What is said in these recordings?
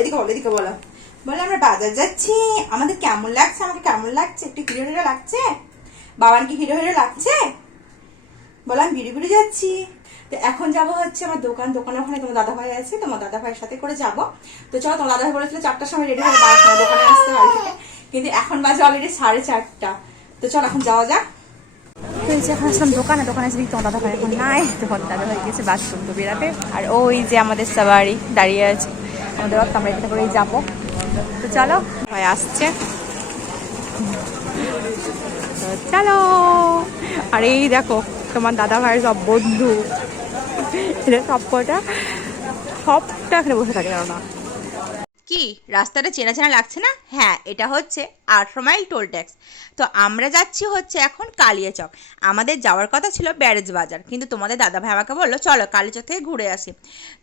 এদিকে বলো এদিকে বলো। বলে, আমরা বাজার যাচ্ছি। আমাদের কেমন লাগছে? আমাকে কেমন লাগছে? একটু হিরো হিরো লাগছে? বাবান কি হিরো হিরো লাগছে? বলে, আমি বিড়ি বিড়ি যাচ্ছি। তো এখন যাব হচ্ছে আমার দোকান। দোকানের ওখানে তোমার দাদা ভাই আছে তোমার দাদা ভাইয়ের সাথে করে যাব। তো চলো, তোমার দাদা ভাই বলেছিল চারটার সময় রেডি হয়ে বাস দোকানে আসতে বাড়ি কিন্তু এখন বাজে অলরেডি সাড়ে চারটা। তো চলো, এখন যাওয়া যাক। তো এখন আসলাম দোকানে দোকানে দেখি তোমার দাদা ভাই এখন নাই। তখন দাদা ভাই গেছে বাস শুনতে বেরাতে আর ওই যে আমাদের সবারই দাঁড়িয়ে আছে। আমাদের অর্থ আমরা এখানে করেই যাব। তো চলো ভাই আসছে। চলো। আর এই দেখো, তোমার দাদা ভাইয়ের সব বন্ধু। সব কটা সবটা এখানে বসে থাকে না? কি? রাস্তাটা চেনা চেনা লাগছে না? হ্যাঁ এটা হচ্ছে আঠারো মাইল টোল ট্যাক্স। তো আমরা যাচ্ছি হচ্ছে এখন কালিয়াচক আমাদের যাওয়ার কথা ছিল ব্যারেজ বাজার। কিন্তু তোমাদের দাদাভাই আমাকে বলল, চলো কালিয়াচক থেকে ঘুরে আসি।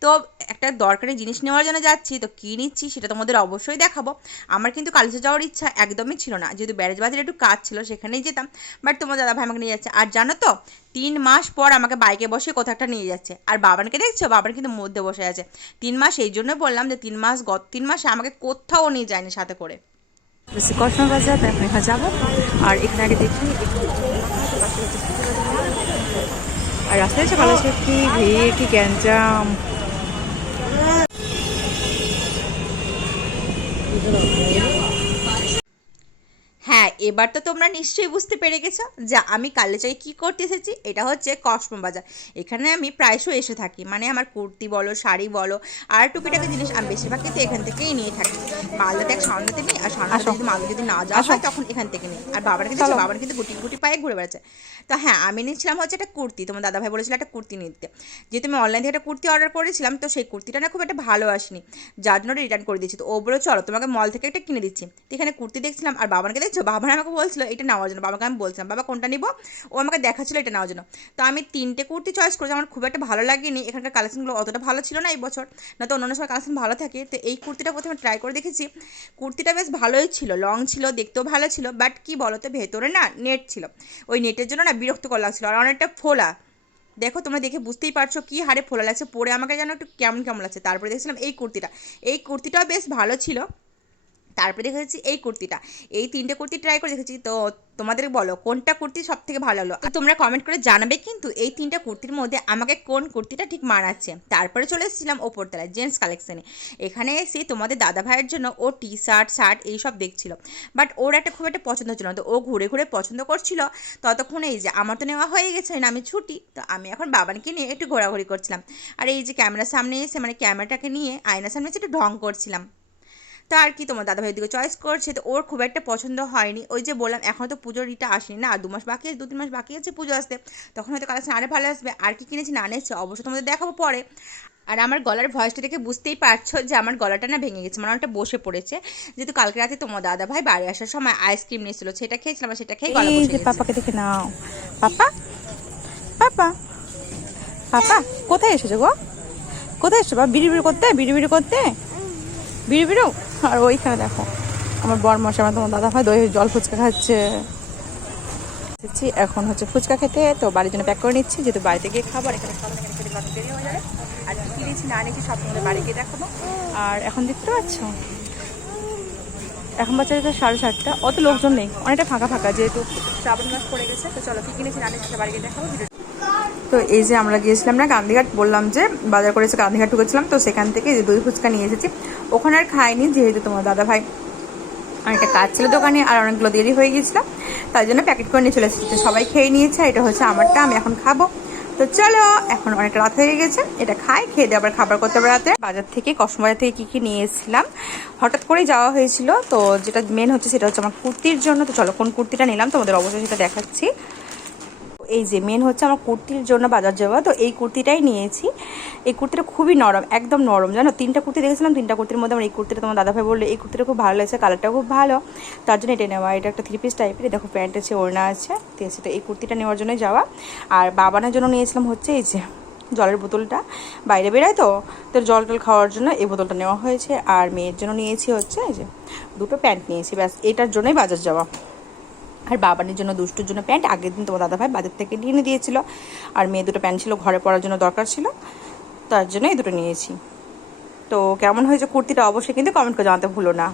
তো একটা দরকারি জিনিস নেওয়ার জন্য যাচ্ছি। তো কী নিচ্ছি সেটা তোমাদের অবশ্যই দেখাবো। আমার কিন্তু কালিয়াচক যাওয়ার ইচ্ছা একদমই ছিল না। যেহেতু ব্যারেজ বাজারে একটু কাজ ছিল, সেখানেই যেতাম। বাট তোমার দাদাভাই আমাকে নিয়ে যাচ্ছে। আর জানো তো, তিন মাস পর আমাকে বাইকে বসে কোথাও একটা নিয়ে যাচ্ছে। আর বাবানকে দেখছ? বাবান কিন্তু মধ্যে বসে আছে। তিন মাস, এই জন্য বললাম যে তিন মাস গত তিন মাসে আমাকে কোথাও নিয়ে যায়নি সাথে করে। এখানে যাব। আর আগে দেখি, আর রাস্তায় এসে ভালো কি ভিড়, কি গ্যাঞ্জাম। এবার তো তোমরা নিশ্চয়ই বুঝতে পেরে গেছো যে আমি কালেচাই কি করতে এসেছি এটা হচ্ছে কসমো বাজার। এখানে আমি প্রায়শই এসে থাকি মানে আমার কুর্তি বলো শাড়ি বলো আর টুকিটাকি জিনিস আমি বেশিরভাগ কিন্তু এখান থেকেই নিয়ে থাকি। মালদাতে এক সামনেতে নিই আর সামনে যদি মালদা যদি না যাওয়া হয় তখন এখান থেকে নিই। আর বাবার কিন্তু বাবার কিন্তু গুটি গুটি পায়ে ঘুরে বেড়াচ্ছে। তো হ্যাঁ আমি নিচ্ছিলাম হচ্ছে একটা কুর্তি তোমার দাদাভাই বলেছিল একটা কুর্তি নিতে। যেহেতু আমি অনলাইন থেকে একটা কুর্তি অর্ডার করেছিলাম তো সেই কুর্তিটা না খুব একটা ভালো আসেনি যার জন্য রিটার্ন করে দিচ্ছি তো ও বলে চলো তোমাকে মল থেকে একটা কিনে দিচ্ছি। তো এখানে কুর্তি দেখছিলাম আর বাবাকে দেখছ? বাবা আমাকে বলছিল, এটা নেওয়ার জন্য। বাবাকে আমি বলছিলাম, বাবা, কোনটা নিবো? ও আমাকে দেখাচ্ছিল এটা নেওয়ার জন্য। তো আমি তিনটে কুর্তি চয়েস করেছি, আমার খুব একটা ভালো লাগেনি। এখানকার কালেকশনগুলো অতটা ভালো ছিল না এই বছর। না তো অন্যান্য সময় কালেকশন ভালো থাকে। তো এই কুর্তিটা প্রথমে ট্রাই করে দেখেছি। কুর্তিটা বেশ ভালোই ছিল লং ছিল, দেখতেও ভালো ছিল বাট কি বলো তো ভেতরে না নেট ছিল। ওই নেটের জন্য না বিরক্তকর লাগছিল। আর অনেকটা ফোলা। দেখো, তোমরা দেখে বুঝতেই পারছ কি হারে ফোলা লাগছে। পরে আমাকে যেন একটু কেমন কেমন লাগছে। তারপরে দেখছিলাম এই কুর্তিটা। এই কুর্তিটাও বেশ ভালো ছিল। তারপরে দেখেছি এই কুর্তিটা। এই তিনটে কুর্তি ট্রাই করে দেখেছি। তো তোমাদের বলো, কোনটা কুর্তি সব থেকে ভালো হলো? তোমরা কমেন্ট করে জানাবে কিন্তু এই তিনটা কুর্তির মধ্যে আমাকে কোন কুর্তিটা ঠিক মানাচ্ছে। তারপরে চলে এসেছিলাম ওপরতলায় জেন্টস কালেকশনে এখানে এসে তোমাদের দাদা ভাইয়ের জন্য ও টি শার্ট শার্ট এইসব দেখছিল। বাট ওর একটা খুব একটা পছন্দ ছিল না। তো ও ঘুরে ঘুরে পছন্দ করছিল। ততক্ষণ এই যে আমার তো নেওয়া হয়ে গেছে, না আমি ছুটি, তো আমি এখন বাবানকে নিয়ে একটু ঘোরাঘুরি করছিলাম। আর এই যে ক্যামেরার সামনে এসে মানে ক্যামেরাটাকে নিয়ে আয়নার সামনে এসে একটু ঢং করছিলাম। তো আর কি তোমার দাদাভাইয়ের দিকে চয়েস করছে? তো ওর খুব একটা পছন্দ হয়নি। ওই যে বললাম এখন তো পুজোর ইটা আসেনি না আর দু মাস বাকি আছে দু তিন মাস বাকি আছে পুজো আসতে। তখন হয়তো কালেকশন আরে ভালো আসবে। আর কি কিনেছি না এনেছে অবশ্যই তোমাদের দেখাবো পরে। আর আমার গলার ভয়েসটা দেখে বুঝতেই পারছ যে আমার গলাটা না ভেঙে গেছে মানে অনেকটা বসে পড়েছে। যেহেতু কালকে রাতে তোমার দাদা ভাই বাড়ি আসার সময় আইসক্রিম নিয়েছিল সেটা খেয়েছিলাম সেটা খেয়ে গলা বসে গেছে। পাপাকে দেখে নাও। পাপা? পাপা? পাপা কোথায় এসেছ গো? কোথায় এসছো? বাবা বিড়ি বিড়ি করতে? বিড়ি বিড়ি করতে? বিড়ি বিড়ো? আর ওইখানে দেখো, আমার বর মশা তোমার দাদা ভাই, দই, জল ফুচকা খাচ্ছে। এখন হচ্ছে ফুচকা খেতে, তো বাড়ির জন্য প্যাক করে নিচ্ছি, যেহেতু বাড়িতে গিয়ে খাবার এখানে খাবার এখানে খেতে অনেক দেরি হয়ে যাবে। আর কি কিনেছি না এনেছি, সব তোমাদের বাড়ি গিয়ে দেখাবো। আর এখন দেখতে পাচ্ছ? এখন বাচ্চা তো সাড়ে সাতটা, অত লোকজন নেই, অনেকটা ফাঁকা ফাঁকা, যেহেতু শ্রাবণ মাস পড়ে গেছে, তো চলো কি কিনেছি না সেটা বাড়ি গিয়ে দেখাবো তো এই যে আমরা গিয়েছিলাম না গান্ধীঘাট, বললাম যে বাজার করেছে গান্ধীঘাট ঢুকেছিলাম। তো সেখান থেকে যে দই ফুচকা নিয়ে এসেছি। ওখানে আর খাইনি যেহেতু তোমার দাদা ভাই। অনেকটা কাজ ছিল দোকানে আর অনেকগুলো দেরি হয়ে গিয়েছিল। তাই জন্য প্যাকেট করে নিয়ে চলে এসেছি। সবাই খেয়ে নিয়েছে, এটা হচ্ছে আমারটা, আমি এখন খাব। তো চলো, এখন অনেক রাত হয়ে গেছে, এটা খাই, খেয়ে দিয়ে আবার খাবার করতে হবে রাতে। বাজার থেকে কসমবাজার থেকে কী কী নিয়ে এসেছিলাম, হঠাৎ করেই যাওয়া হয়েছিল। তো যেটা মেন হচ্ছে সেটা হচ্ছে আমার কুর্তির জন্য। তো চলো, কোন কুর্তিটা নিলাম তোমাদের অবশ্যই সেটা দেখাচ্ছি। এই যে মেন হচ্ছে আমার কুর্তির জন্য বাজার যাওয়া, তো এই কুর্তিটাই নিয়েছি। এই কুর্তিটা খুবই নরম, একদম নরম, জানো? তিনটা কুর্তি দেখেছিলাম, তিনটা কুর্তির মধ্যে আমার এই কুর্তিটা তোমার দাদাভাই বলল, এই কুর্তিটা খুব ভালো লাগছে কালারটা খুব ভালো। তার জন্য এটা নেওয়া, এটা একটা থ্রি পিস টাইপের দেখো প্যান্ট আছে, ওড়না আছে, ঠিক আছে? তো এই কুর্তিটা নেওয়ার জন্যই যাওয়া। আর বাবানের জন্য নিয়েছিলাম হচ্ছে এই যে জলের বোতলটা, বাইরে বেরোয় তো তো জল টল খাওয়ার জন্য এই বোতলটা নেওয়া হয়েছে। আর মেয়ের জন্য নিয়েছি হচ্ছে এই যে দুটো প্যান্ট নিয়েছি, ব্যাস, এটার জন্যই বাজার যাওয়া। আর বাবানের জন্য, দুষ্টুর জন্য প্যান্ট। আগের দিন তোমার দাদাভাই বাজার থেকে নিয়ে দিয়েছিল। আর মেয়ে দুটো প্যান্ট ছিল, ঘরে পরার জন্য দরকার ছিল। তার জন্য এই দুটো নিয়েছি। তো কেমন হয়েছে কুর্তিটা? অবশ্যই কিন্তু কমেন্ট করে জানাতে ভুলো না।